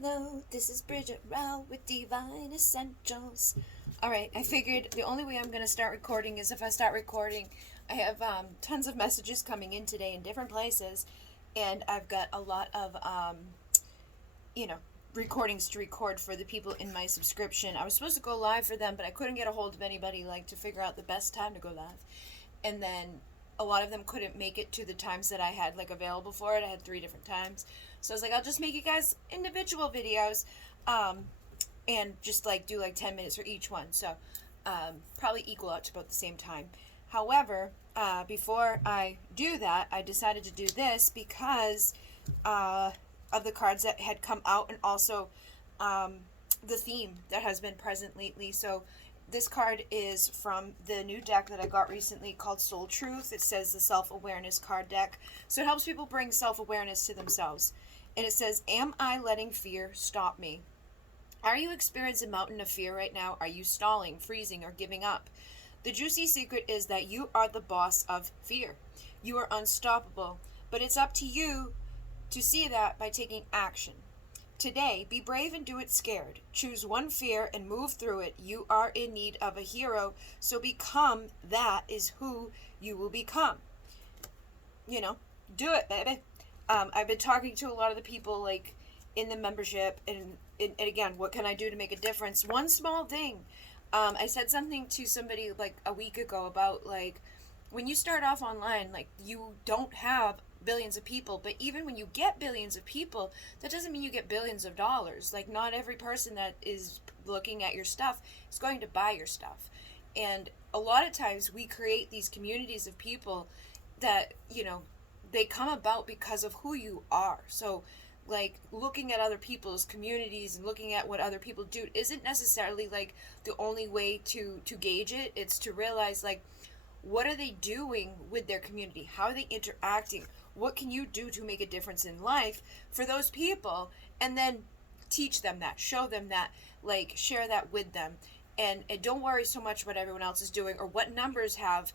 Hello, this is Bridget Rao with Divine Essentials. Alright, I figured the only way I'm going to start recording is if I start recording. I have tons of messages coming in today in different places, and I've got a lot of, recordings to record for the people in my subscription. I was supposed to go live for them, but I couldn't get a hold of anybody to figure out the best time to go live. And then a lot of them couldn't make it to the times that I had available for it. I had 3 different times. So I was like, I'll just make you guys individual videos, and just do 10 minutes for each one. So probably equal out to about the same time. However, before I do that, I decided to do this because of the cards that had come out, and also the theme that has been present lately. So this card is from the new deck that I got recently called Soul Truth. It says the Self-Awareness card deck. So it helps people bring self-awareness to themselves. And it says, am I letting fear stop me? Are you experiencing a mountain of fear right now? Are you stalling, freezing, or giving up? The juicy secret is that you are the boss of fear. You are unstoppable. But it's up to you to see that by taking action. Today, be brave and do it scared. Choose one fear and move through it. You are in need of a hero, so become that is who you will become. Do it, baby. I've been talking to a lot of the people in the membership, and again, what can I do to make a difference? One small thing. I said something to somebody a week ago about when you start off online, you don't have billions of people, but even when you get billions of people, that doesn't mean you get billions of dollars. Not every person that is looking at your stuff is going to buy your stuff. And a lot of times we create these communities of people that, they come about because of who you are. So looking at other people's communities and looking at what other people do isn't necessarily the only way to gauge it. It's to realize what are they doing with their community? How are they interacting? What can you do to make a difference in life for those people? And then teach them that, show them that, share that with them. And don't worry so much what everyone else is doing or what numbers have.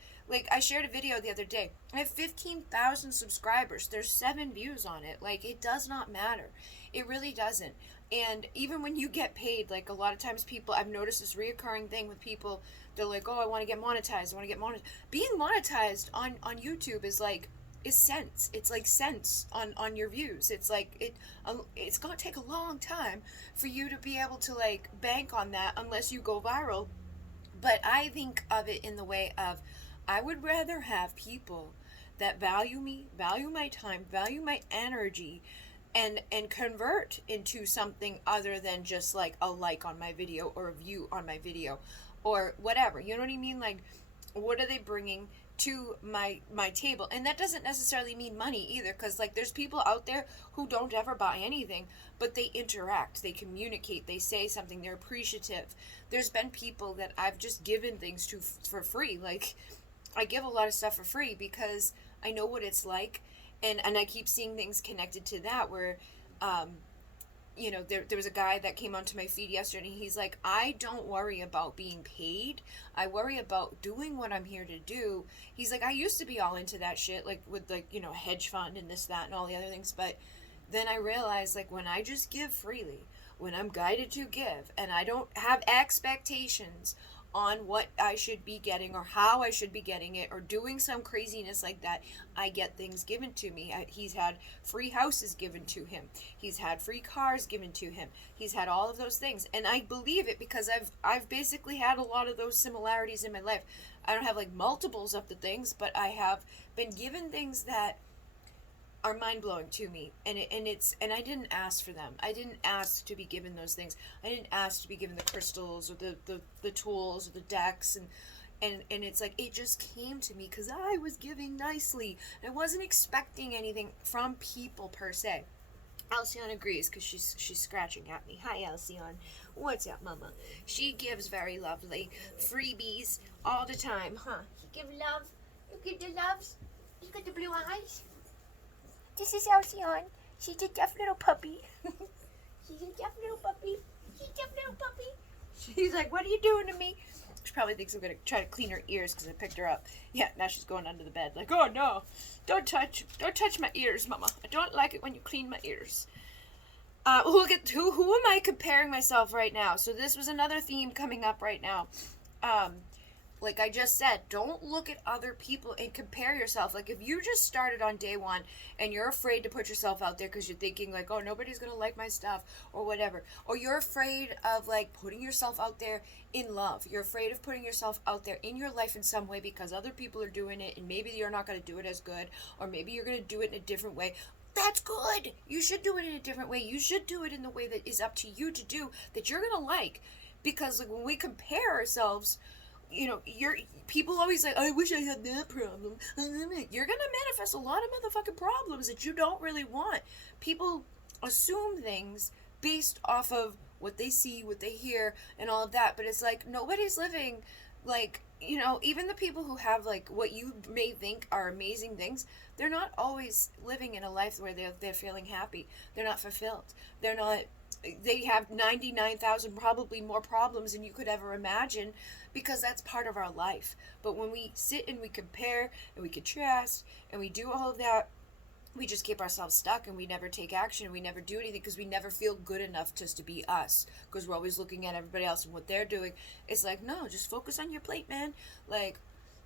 I shared a video the other day. I have 15,000 subscribers. There's 7 views on it. It does not matter. It really doesn't. And even when you get paid, a lot of times people, I've noticed this reoccurring thing with people. They're like, oh, I want to get monetized. Being monetized on YouTube is cents. It's cents on your views. It's it's going to take a long time for you to be able to bank on that unless you go viral. But I think of it in the way of, I would rather have people that value me, value my time, value my energy, and convert into something other than just a like on my video or a view on my video or whatever. You know what I mean? What are they bringing to my table? And that doesn't necessarily mean money either, because there's people out there who don't ever buy anything, but they interact, they communicate, they say something, they're appreciative. There's been people that I've just given things to for free. I give a lot of stuff for free because I know what it's like, and I keep seeing things connected to that where there was a guy that came onto my feed yesterday, and he's like, I don't worry about being paid. I worry about doing what I'm here to do. He's like, I used to be all into that shit, with hedge fund and this, that, and all the other things. But then I realized, when I just give freely, when I'm guided to give, and I don't have expectations on what I should be getting or how I should be getting it or doing some craziness like that, I get things given to me. He's had free houses given to him. He's had free cars given to him. He's had all of those things. And I believe it because I've basically had a lot of those similarities in my life. I don't have multiples of the things, but I have been given things that are mind-blowing to me, and I didn't ask for them. I didn't ask to be given those things. I didn't ask to be given the crystals or the tools or the decks, and it's it just came to me because I was giving nicely. I wasn't expecting anything from people per se. Alcyon agrees because she's scratching at me. Hi, Alcyon. What's up, mama? She gives very lovely freebies all the time, huh? You give love. You give the loves. You got the blue eyes. This is Alcyon. She's a deaf little puppy. She's a deaf little puppy. She's a deaf little puppy. She's like, what are you doing to me? She probably thinks I'm going to try to clean her ears because I picked her up. Yeah, now she's going under the bed. Oh no, don't touch my ears, mama. I don't like it when you clean my ears. Look at who am I comparing myself right now? So this was another theme coming up right now. Um, like I just said, don't look at other people and compare yourself. Like if you just started on day one and you're afraid to put yourself out there because you're thinking like, oh, nobody's gonna like my stuff or whatever, or you're afraid of like putting yourself out there in love, you're afraid of putting yourself out there in your life in some way because other people are doing it and maybe you're not gonna do it as good, or maybe you're gonna do it in a different way. That's good. You should do it in a different way. You should do it in the way that is up to you to do, that you're gonna like. Because like when we compare ourselves, you know, you're people always like, I wish I had that problem. You're gonna manifest a lot of motherfucking problems that you don't really want. People assume things based off of what they see, what they hear, and all of that. But it's like nobody's living like, you know, even the people who have like what you may think are amazing things, they're not always living in a life where they're feeling happy. They're not fulfilled. They're not, they have 99,000 probably more problems than you could ever imagine, because that's part of our life. But when we sit and we compare and we contrast and we do all of that, we just keep ourselves stuck and we never take action. We never do anything because we never feel good enough just to be us, because we're always looking at everybody else and what they're doing. It's like, no, just focus on your plate, man. Like,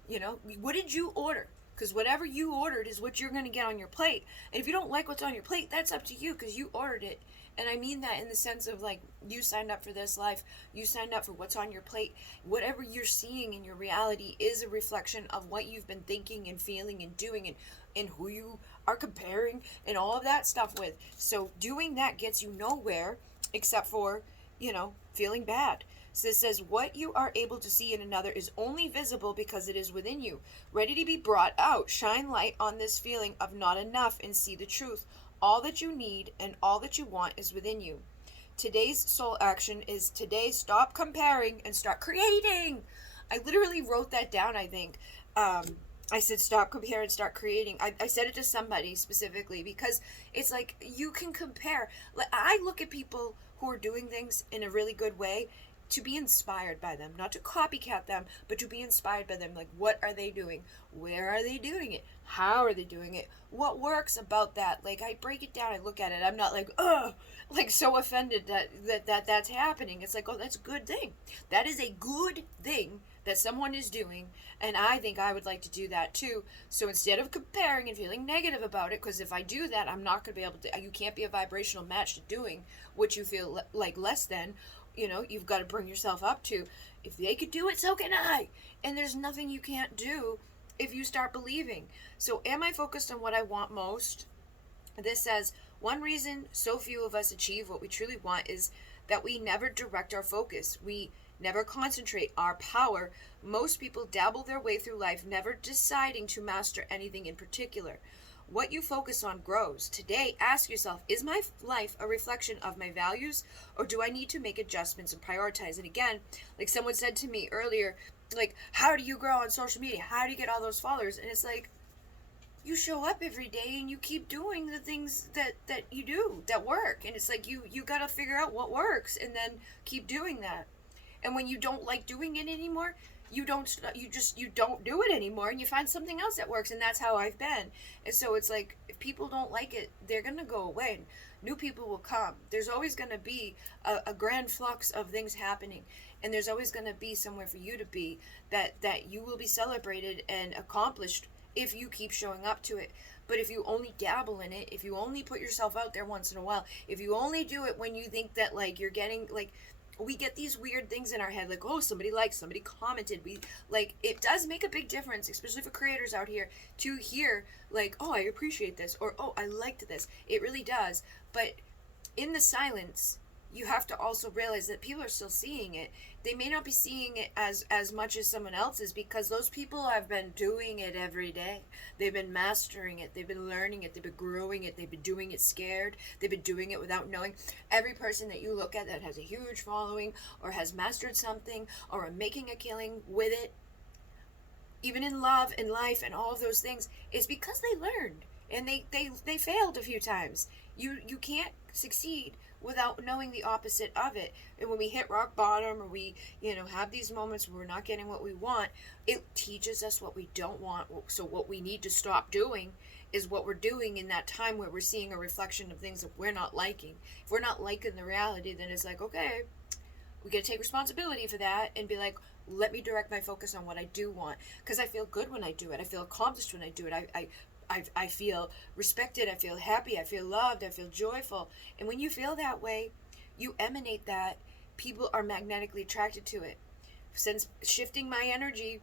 you know, what did you order? Because whatever you ordered is what you're going to get on your plate. And if you don't like what's on your plate, that's up to you because you ordered it. And I mean that in the sense of like, you signed up for this life. You signed up for what's on your plate. Whatever you're seeing in your reality is a reflection of what you've been thinking and feeling and doing, and who you are comparing and all of that stuff with. So doing that gets you nowhere except for, you know, feeling bad. So it says, what you are able to see in another is only visible because it is within you, ready to be brought out. Shine light on this feeling of not enough and see the truth. All that you need and all that you want is within you. Today's soul action is today, stop comparing and start creating. I literally wrote that down, I think. I said stop comparing, start creating. I said it to somebody specifically because it's like you can compare. Like, I look at people who are doing things in a really good way to be inspired by them, not to copycat them, but to be inspired by them. Like, what are they doing? Where are they doing it? How are they doing it? What works about that? Like, I break it down, I look at it. I'm not like, ugh, like so offended that's happening. It's like, oh, that's a good thing. That is a good thing that someone is doing, and I think I would like to do that too. So instead of comparing and feeling negative about it, because if I do that, I'm not going to be able to, you can't be a vibrational match to doing what you feel like less than. You know, you've got to bring yourself up to, if they could do it, so can I. And there's nothing you can't do if you start believing. So am I focused on what I want most? This says, one reason so few of us achieve what we truly want is that we never direct our focus. We never concentrate our power. Most people dabble their way through life, never deciding to master anything in particular. What you focus on grows. Today, ask yourself, is my life a reflection of my values, or do I need to make adjustments and prioritize? And again, like someone said to me earlier, like, how do you grow on social media? How do you get all those followers? And it's like, you show up every day and you keep doing the things that you do that work. And it's like, you got to figure out what works and then keep doing that. And when you don't like doing it anymore, you don't do it anymore, and you find something else that works. And that's how I've been. And so it's like, if people don't like it, they're gonna go away. New people will come. There's always gonna be a grand flux of things happening, and there's always gonna be somewhere for you to be, that you will be celebrated and accomplished if you keep showing up to it. But if you only dabble in it, if you only put yourself out there once in a while, if you only do it when you think that like you're getting like, we get these weird things in our head, like, oh, somebody liked, somebody commented. We like, it does make a big difference, especially for creators out here, to hear like, oh, I appreciate this, or oh, I liked this. It really does. But in the silence, you have to also realize that people are still seeing it. They may not be seeing it as much as someone else is, because those people have been doing it every day. They've been mastering it. They've been learning it. They've been growing it. They've been doing it scared. They've been doing it without knowing. Every person that you look at that has a huge following or has mastered something or are making a killing with it, even in love and life and all of those things, is because they learned and they failed a few times. You can't succeed without knowing the opposite of it. And when we hit rock bottom, or we, have these moments where we're not getting what we want, it teaches us what we don't want, so what we need to stop doing, is what we're doing in that time where we're seeing a reflection of things that we're not liking. If we're not liking the reality, then it's like, okay, we got to take responsibility for that and be like, let me direct my focus on what I do want, because I feel good when I do it. I feel accomplished when I do it. I feel respected. I feel happy. I feel loved. I feel joyful. And when you feel that way, you emanate that. People are magnetically attracted to it. Since shifting my energy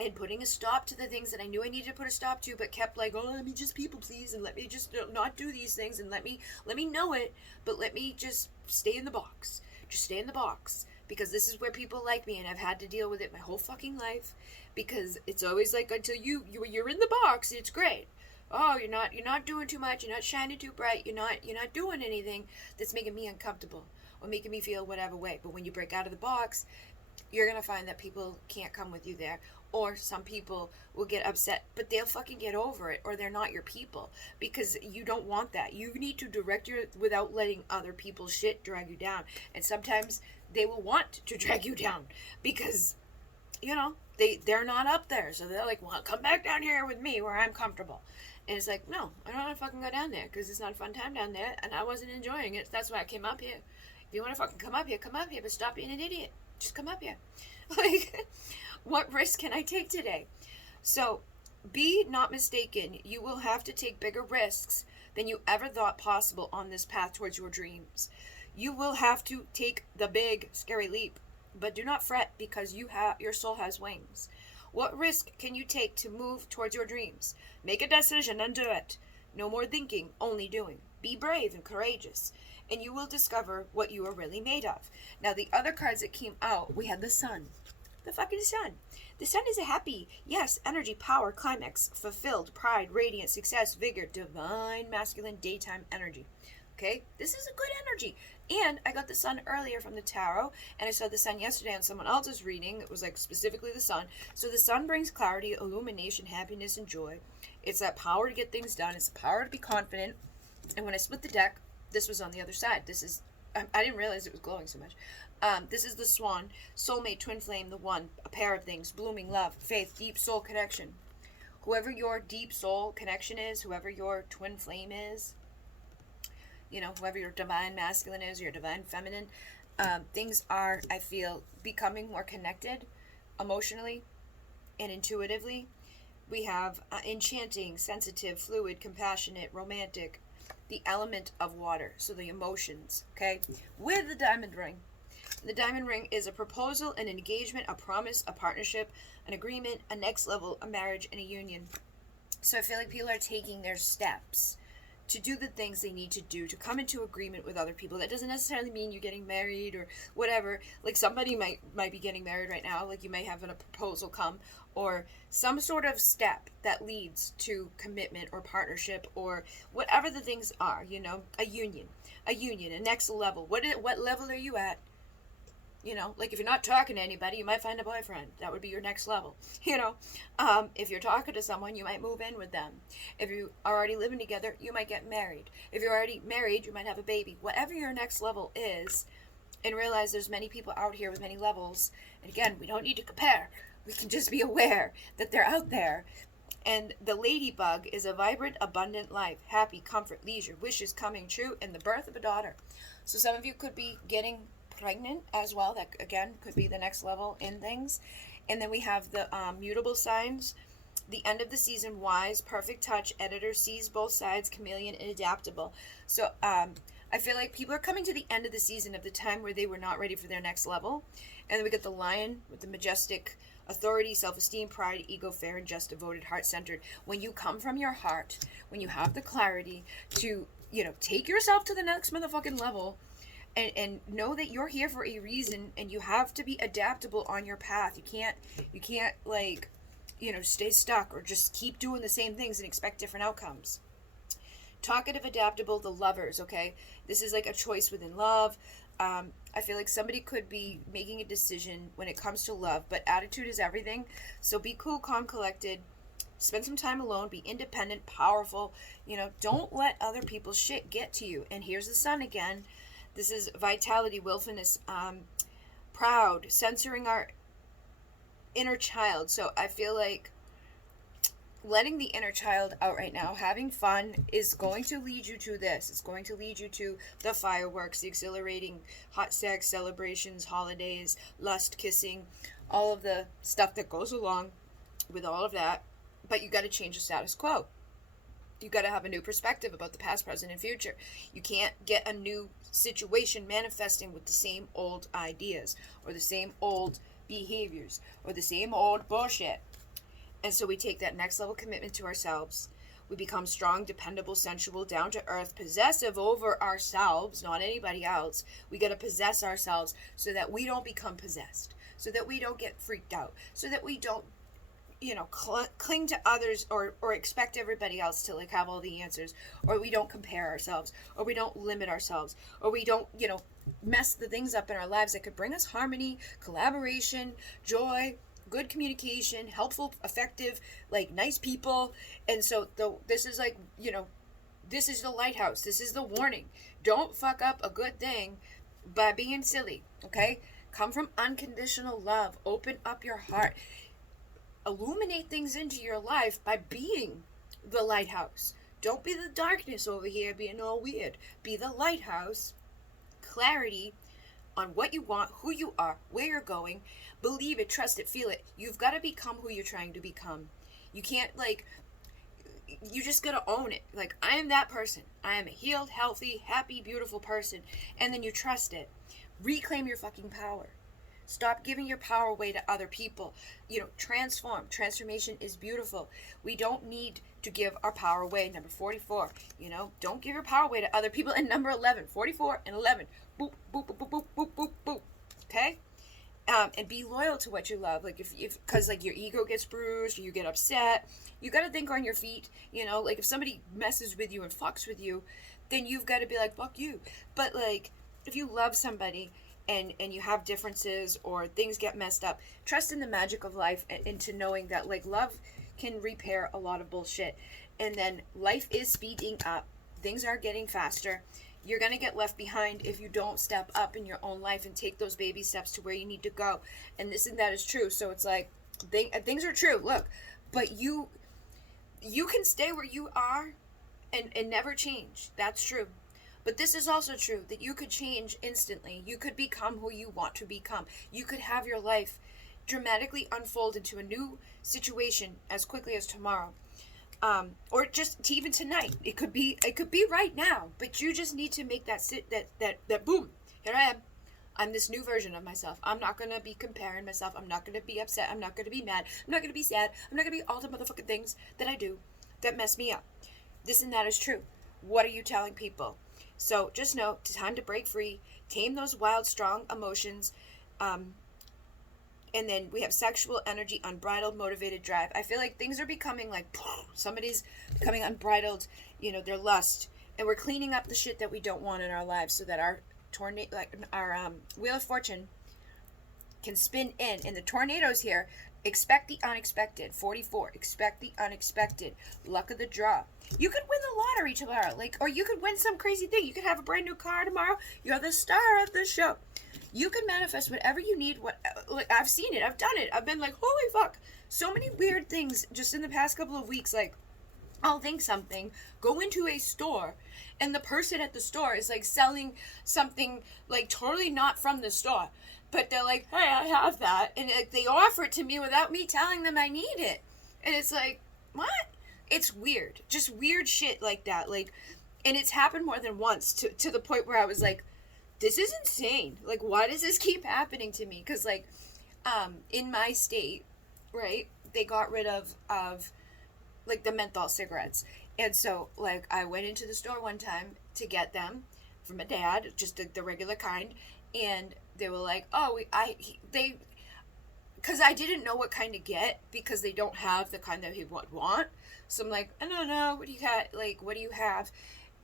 and putting a stop to the things that I knew I needed to put a stop to, but kept like, oh, let me just people please, and let me just not do these things, and let me know it, but let me just stay in the box. Just stay in the box, because this is where people like me, and I've had to deal with it my whole fucking life, because it's always like, until you're in the box, it's great. Oh, you're not doing too much, you're not shining too bright, you're not doing anything that's making me uncomfortable or making me feel whatever way. But when you break out of the box, you're gonna find that people can't come with you there, or some people will get upset, but they'll fucking get over it, or they're not your people, because you don't want that. You need to direct without letting other people's shit drag you down. And sometimes they will want to drag you down because, they're not up there, so they're like, well, come back down here with me where I'm comfortable. And it's like, no, I don't want to fucking go down there, because it's not a fun time down there, and I wasn't enjoying it. That's why I came up here. If you want to fucking come up here, but stop being an idiot. Just come up here. Like, what risk can I take today? So, be not mistaken. You will have to take bigger risks than you ever thought possible on this path towards your dreams. You will have to take the big, scary leap. But do not fret, because your soul has wings. What risk can you take to move towards your dreams? Make a decision and do it. No more thinking, only doing. Be brave and courageous, and you will discover what you are really made of. Now, the other cards that came out, we had the sun. The fucking sun. The sun is a happy, yes, energy, power, climax, fulfilled, pride, radiant, success, vigor, divine, masculine, daytime energy. Okay? This is a good energy. And I got the sun earlier from the tarot, and I saw the sun yesterday on someone else's reading. It was like specifically the sun. So the sun brings clarity, illumination, happiness, and joy. It's that power to get things done. It's the power to be confident. And when I split the deck, this was on the other side. I didn't realize it was glowing so much. This is the swan, soulmate, twin flame, the one, a pair of things, blooming, love, faith, deep soul connection. Whoever your deep soul connection is, whoever your twin flame is, whoever your divine masculine is, your divine feminine, things are, I feel, becoming more connected emotionally and intuitively. We have enchanting, sensitive, fluid, compassionate, romantic, the element of water, so the emotions, okay, with the diamond ring. The diamond ring is a proposal, an engagement, a promise, a partnership, an agreement, a next level, a marriage, and a union. So I feel like people are taking their steps to do the things they need to do to come into agreement with other people. That doesn't necessarily mean you're getting married or whatever. Like, somebody might be getting married right now. Like, you may have a proposal come, or some sort of step that leads to commitment or partnership, or whatever the things are, a union, a next level. What level are you at? Like, if you're not talking to anybody, you might find a boyfriend. That would be your next level. If you're talking to someone, you might move in with them. If you are already living together, you might get married. If you're already married, you might have a baby. Whatever your next level is, and realize there's many people out here with many levels. And again, we don't need to compare. We can just be aware that they're out there. And the ladybug is a vibrant, abundant life, happy, comfort, leisure, wishes coming true, and the birth of a daughter. So some of you could be getting pregnant as well. That, again, could be the next level in things. And then we have the mutable signs. The end of the season, wise, perfect touch, editor, sees both sides, chameleon, and adaptable. So I feel like people are coming to the end of the season of the time where they were not ready for their next level. And then we get the lion with the majestic authority, self-esteem, pride, ego, fair and just, devoted, heart-centered. When you come from your heart, when you have the clarity to, take yourself to the next motherfucking level, and know that you're here for a reason, and you have to be adaptable on your path. You can't like, stay stuck or just keep doing the same things and expect different outcomes. Talkative, adaptable, the lovers, okay? This is like a choice within love. I feel like somebody could be making a decision when it comes to love, but attitude is everything. So be cool, calm, collected. Spend some time alone. Be independent, powerful. Don't let other people's shit get to you. And here's the sun again. This is vitality, willfulness, proud, censoring our inner child. So I feel like letting the inner child out right now, having fun, is going to lead you to this. It's going to lead you to the fireworks, the exhilarating hot sex, celebrations, holidays, lust, kissing, all of the stuff that goes along with all of that. But you got to change the status quo. You got to have a new perspective about the past, present, and future. You can't get a new situation manifesting with the same old ideas or the same old behaviors or the same old bullshit. And so we take that next level commitment to ourselves. We become strong, dependable, sensual, down to earth, possessive over ourselves, not anybody else. We got to possess ourselves so that we don't become possessed, so that we don't get freaked out, so that we don't, cling to others or expect everybody else to like have all the answers, or we don't compare ourselves, or we don't limit ourselves, or we don't, mess the things up in our lives that could bring us harmony, collaboration, joy, good communication, helpful, effective, like nice people. And so this is like, this is the lighthouse. This is the warning. Don't fuck up a good thing by being silly, okay? Come from unconditional love. Open up your heart. Illuminate things into your life by being the lighthouse. Don't be the darkness over here being all weird. Be the lighthouse. Clarity on what you want, who you are, where you're going. Believe it, trust it, feel it. You've got to become who you're trying to become. You can't, you just got to own it. Like, I am that person. I am a healed, healthy, happy, beautiful person. And then you trust it. Reclaim your fucking power. Stop giving your power away to other people. Transform. Transformation is beautiful. We don't need to give our power away. Number 44, don't give your power away to other people. And number 11, 44 and 11. Boop, boop, boop, boop, boop, boop, boop, boop. Okay? And be loyal to what you love. Like, because your ego gets bruised, or you get upset, you got to think on your feet. Like, if somebody messes with you and fucks with you, then you've got to be like, fuck you. But, if you love somebody and you have differences or things get messed up, trust in the magic of life and into knowing that, love can repair a lot of bullshit. And then life is speeding up. Things are getting faster. You're going to get left behind if you don't step up in your own life and take those baby steps to where you need to go. And this and that is true. So it's like, things are true. Look, but you can stay where you are and never change. That's true. But this is also true, that you could change instantly. You could become who you want to become. You could have your life dramatically unfold into a new situation as quickly as tomorrow. Or just even tonight. It could be right now, but you just need to make that boom. Here I am. I'm this new version of myself. I'm not going to be comparing myself. I'm not going to be upset. I'm not going to be mad. I'm not going to be sad. I'm not going to be all the motherfucking things that I do that mess me up. This and that is true. What are you telling people? So just know, it's time to break free, tame those wild, strong emotions, and then we have sexual energy, unbridled, motivated drive. I feel like things are becoming like, somebody's becoming unbridled, their lust. And we're cleaning up the shit that we don't want in our lives so that our Wheel of Fortune can spin in. And the tornadoes here, expect the unexpected. 44, expect the unexpected. Luck of the draw. You could win the lottery tomorrow, or you could win some crazy thing. You could have a brand new car tomorrow. You're the star of the show. You can manifest whatever you need. I've seen it. I've done it. I've been like, holy fuck. So many weird things just in the past couple of weeks. I'll think something, go into a store, and the person at the store is selling something totally not from the store. But they're like, hey, I have that. And they offer it to me without me telling them I need it. And it's like, what? It's weird. Just weird shit like that. And it's happened more than once to the point where I was like, this is insane. Why does this keep happening to me? Because, in my state, right, they got rid of the menthol cigarettes. And so, I went into the store one time to get them from my dad, just the regular kind. And they were like, because I didn't know what kind to get because they don't have the kind that he would want. So I'm like, I don't know, what do you got? What do you have?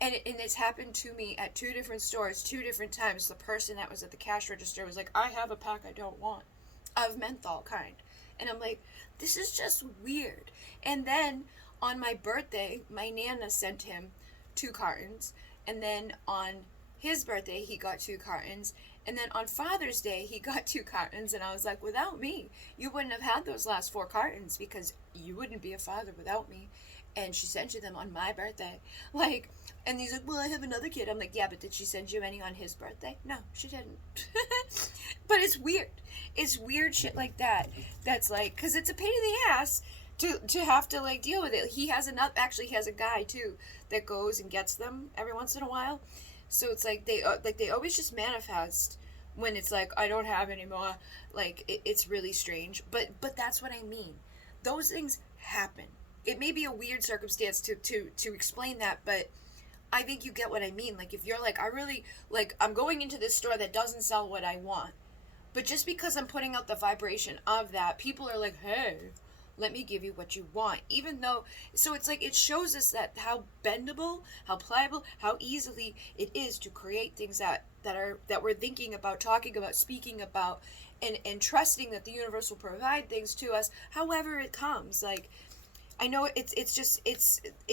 And it's happened to me at 2 different stores, 2 different times. The person that was at the cash register was like, I have a pack I don't want of menthol kind. And I'm like, this is just weird. And then on my birthday, my Nana sent him 2 cartons. And then on his birthday, he got 2 cartons. And then on Father's Day, he got 2 cartons. And I was like, without me, you wouldn't have had those last 4 cartons because you wouldn't be a father without me. And she sent you them on my birthday. Like, and he's like, well, I have another kid. I'm like, yeah, but did she send you any on his birthday? No, she didn't. But it's weird. It's weird shit like that. That's like, because it's a pain in the ass to have to like deal with it. He has actually he has a guy too that goes and gets them every once in a while. So it's like they always just manifest when it's like, I don't have any more. Like it's really strange. But that's what I mean. Those things happen. It may be a weird circumstance to explain that, but I think you get what I mean. Like if you're like, I really like, I'm going into this store that doesn't sell what I want, but just because I'm putting out the vibration of that, people are like, hey, let me give you what you want. Even though, so it's like, it shows us that how bendable, how pliable, how easily it is to create things that we're thinking about, talking about, speaking about, and trusting that the universe will provide things to us however it comes. Like, I know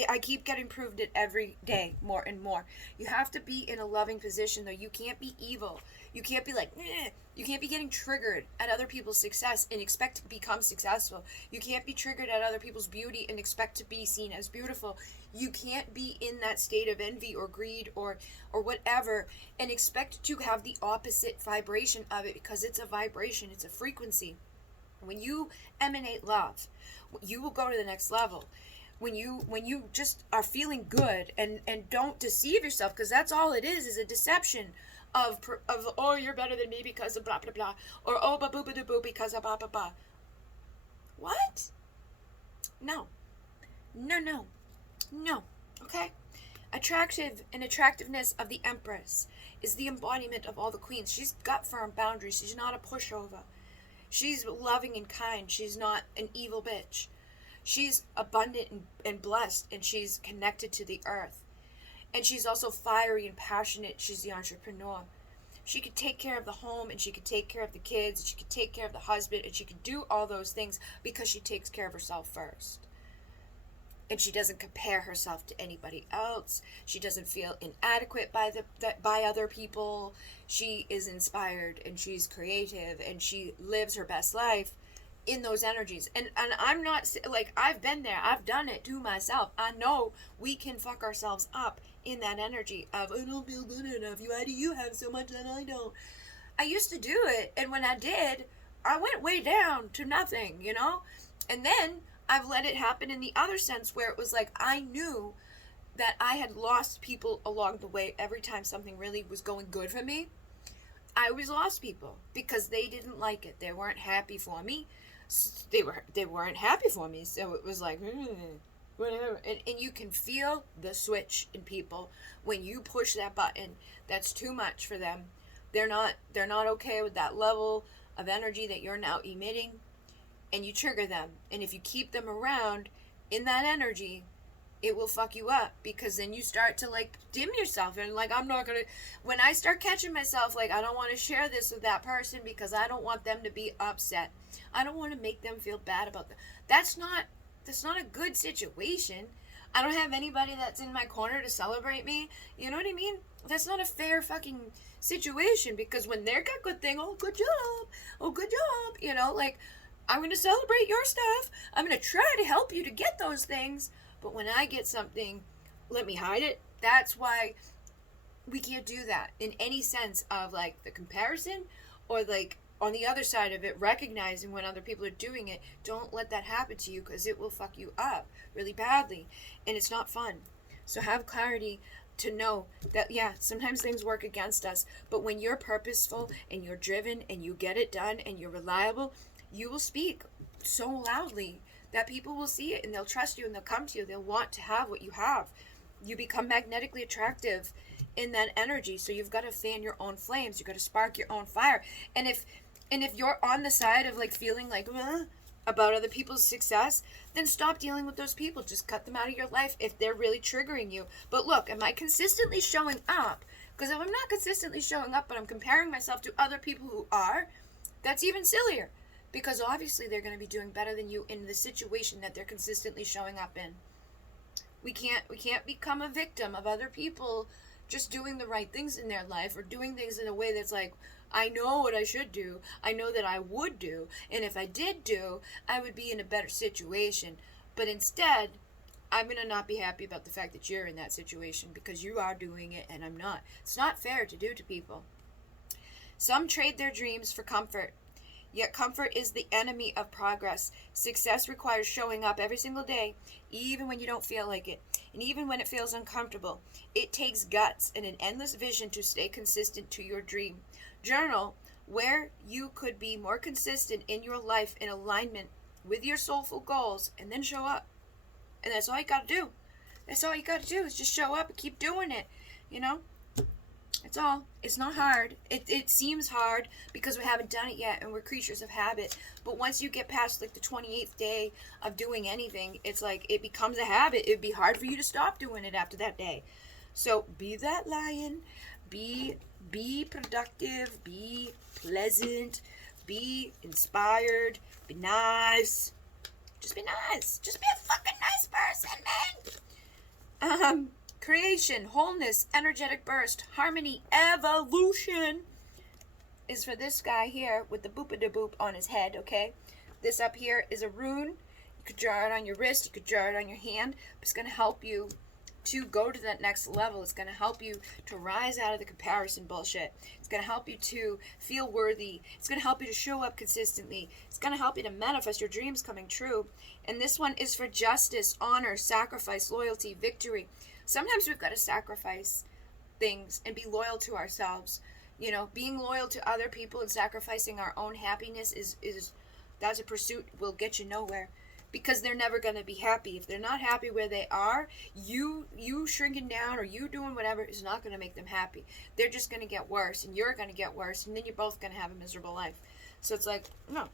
I keep getting proved it every day more and more. You have to be in a loving position, though. You can't be evil. You can't be like, eh. You can't be getting triggered at other people's success and expect to become successful. You can't be triggered at other people's beauty and expect to be seen as beautiful. You can't be in that state of envy or greed or whatever and expect to have the opposite vibration of it, because it's a vibration, it's a frequency. When you emanate love, you will go to the next level. When you just are feeling good and don't deceive yourself, because that's all it is a deception of oh, you're better than me because of blah blah blah, or oh ba boo ba boo because of blah blah blah. What? No. Okay. Attractiveness of the Empress is the embodiment of all the queens. She's got firm boundaries. She's not a pushover. She's loving and kind. She's not an evil bitch. She's abundant and blessed, and she's connected to the earth. And she's also fiery and passionate. She's the entrepreneur. She could take care of the home, and she could take care of the kids, and she could take care of the husband, and she could do all those things because she takes care of herself first. And she doesn't compare herself to anybody else. She doesn't feel inadequate by other people. She is inspired, and she's creative, and she lives her best life in those energies. And I'm not, like, I've been there. I've done it to myself. I know we can fuck ourselves up in that energy of, I don't feel good enough. Why do you have so much that I don't? I used to do it, and when I did, I went way down to nothing, you know? And then I've let it happen in the other sense, where it was like, I knew that I had lost people along the way. Every time something really was going good for me, I always lost people because they didn't like it. They weren't happy for me. They weren't happy for me. So it was like, whatever. And you can feel the switch in people when you push that button. That's too much for them. They're not okay with that level of energy that you're now emitting. And you trigger them, and if you keep them around in that energy, it will fuck you up, because then you start to like dim yourself, and like, I'm not gonna, when I start catching myself like, I don't want to share this with that person because I don't want them to be upset, I don't want to make them feel bad about that. That's not a good situation. I don't have anybody that's in my corner to celebrate me. You know what I mean? That's not a fair fucking situation, because when they're got good thing, oh good job, you know, like, I'm going to celebrate your stuff. I'm going to try to help you to get those things. But when I get something, let me hide it. That's why we can't do that in any sense of like the comparison, or like on the other side of it, recognizing when other people are doing it. Don't let that happen to you, because it will fuck you up really badly. And it's not fun. So have clarity to know that, yeah, sometimes things work against us. But when you're purposeful and you're driven and you get it done and you're reliable, you will speak so loudly that people will see it, and they'll trust you, and they'll come to you. They'll want to have what you have. You become magnetically attractive in that energy. So you've got to fan your own flames. You've got to spark your own fire. And if you're on the side of like feeling like about other people's success, then stop dealing with those people. Just cut them out of your life if they're really triggering you. But look, am I consistently showing up? Because if I'm not consistently showing up, but I'm comparing myself to other people who are, that's even sillier. Because obviously they're going to be doing better than you in the situation that they're consistently showing up in. We can't become a victim of other people just doing the right things in their life, or doing things in a way that's like, I know what I should do, I know that I would do, and if I did do, I would be in a better situation. But instead, I'm going to not be happy about the fact that you're in that situation because you are doing it and I'm not. It's not fair to do to people. Some trade their dreams for comfort. Yet comfort is the enemy of progress. Success requires showing up every single day, even when you don't feel like it, and even when it feels uncomfortable. It takes guts and an endless vision to stay consistent to your dream. Journal where you could be more consistent in your life in alignment with your soulful goals, and then show up. And that's all you got to do. That's all you got to do is just show up and keep doing it, you know? It's all. It's not hard. It seems hard because we haven't done it yet and we're creatures of habit. But once you get past like the 28th day of doing anything, it's like it becomes a habit. It'd be hard for you to stop doing it after that day. So be that lion. Be productive. Be pleasant. Be inspired. Be nice. Just be nice. Just be a fucking nice person, man. Creation, wholeness, energetic burst, harmony, evolution is for this guy here with the boop-a-da-boop on his head, okay? This up here is a rune. You could draw it on your wrist. You could draw it on your hand. It's going to help you to go to that next level. It's going to help you to rise out of the comparison bullshit. It's going to help you to feel worthy. It's going to help you to show up consistently. It's going to help you to manifest your dreams coming true. And this one is for justice, honor, sacrifice, loyalty, victory. Sometimes we've got to sacrifice things and be loyal to ourselves. You know, being loyal to other people and sacrificing our own happiness is that's a pursuit will get you nowhere, because they're never going to be happy. If they're not happy where they are, you shrinking down or you doing whatever is not going to make them happy. They're just going to get worse, and you're going to get worse, and then you're both going to have a miserable life. So it's like, no,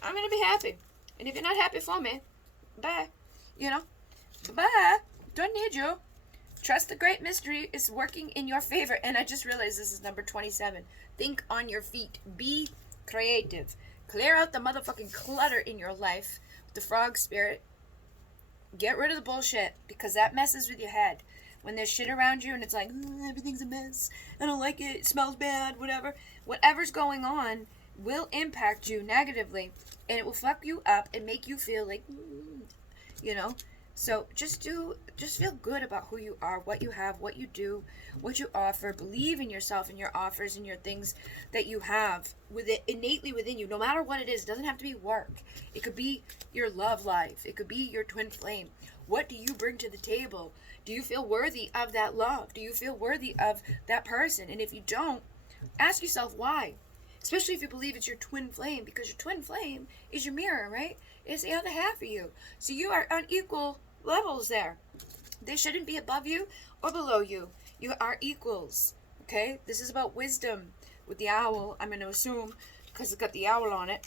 I'm going to be happy. And if you're not happy for me, bye. You know, bye. Don't need you. Trust the great mystery is working in your favor. And I just realized this is number 27. Think on your feet. Be creative. Clear out the motherfucking clutter in your life with the frog spirit. Get rid of the bullshit, because that messes with your head. When there's shit around you and it's like, everything's a mess, I don't like it, it smells bad, whatever. Whatever's going on will impact you negatively. And it will fuck you up and make you feel like, you know. So just feel good about who you are, what you have, what you do, what you offer. Believe in yourself and your offers and your things that you have with it innately within you, no matter what it is. It doesn't have to be work. It could be your love life. It could be your twin flame. What do you bring to the table? Do you feel worthy of that love? Do you feel worthy of that person? And if you don't, ask yourself why. Especially if you believe it's your twin flame, because your twin flame is your mirror, right? It's the other half of you. So you are on equal levels there. They shouldn't be above you or below you. You are equals. Okay? This is about wisdom with the owl, I'm going to assume, because it's got the owl on it.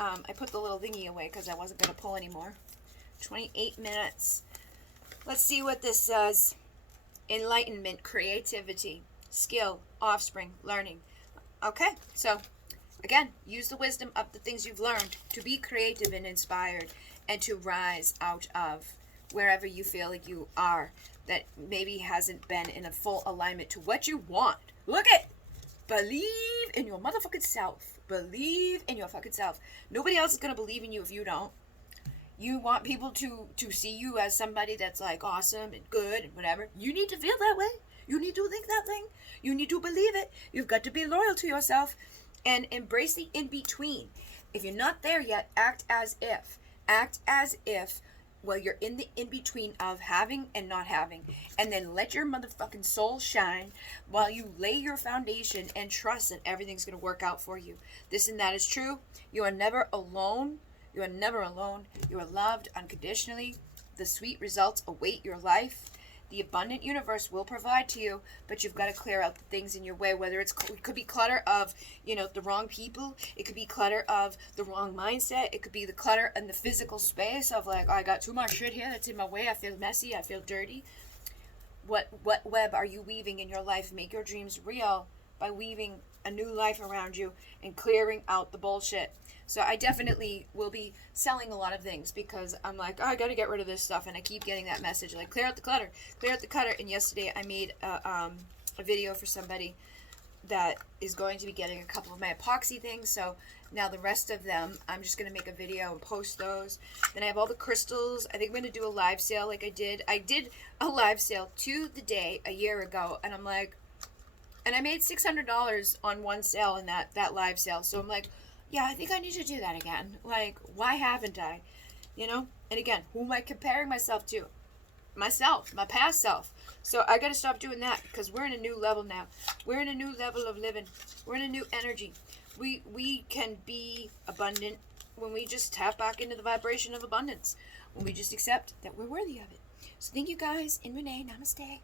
I put the little thingy away because I wasn't going to pull anymore. 28 minutes. Let's see what this says. Enlightenment, creativity, skill, offspring, learning. Okay, so again, use the wisdom of the things you've learned to be creative and inspired and to rise out of wherever you feel like you are that maybe hasn't been in a full alignment to what you want. Look it! Believe in your motherfucking self. Believe in your fucking self. Nobody else is going to believe in you if you don't. You want people to see you as somebody that's like awesome and good and whatever. You need to feel that way. You need to think that thing. You need to believe it. You've got to be loyal to yourself and embrace the in-between. If you're not there yet, act as if. Act as if, well, you're in the in-between of having and not having. And then let your motherfucking soul shine while you lay your foundation and trust that everything's going to work out for you. This and that is true. You are never alone. You are never alone. You are loved unconditionally. The sweet results await your life. The abundant universe will provide to you, but you've got to clear out the things in your way, whether it could be clutter of, the wrong people. It could be clutter of the wrong mindset. It could be the clutter in the physical space of like, oh, I got too much shit here that's in my way. I feel messy. I feel dirty. What web are you weaving in your life? Make your dreams real by weaving a new life around you and clearing out the bullshit. So I definitely will be selling a lot of things because I'm like, oh, I got to get rid of this stuff. And I keep getting that message, like, clear out the clutter. And yesterday I made a video for somebody that is going to be getting a couple of my epoxy things. So now the rest of them, I'm just going to make a video and post those. Then I have all the crystals. I think I'm going to do a live sale like I did. I did a live sale to the day a year ago, and I'm like, and I made $600 on one sale in that live sale. So I'm like, yeah, I think I need to do that again. Like, why haven't I? You know? And again, who am I comparing myself to? Myself, my past self. So I got to stop doing that, because we're in a new level now. We're in a new level of living. We're in a new energy. We can be abundant when we just tap back into the vibration of abundance. When we just accept that we're worthy of it. So thank you guys. In Munay, namaste.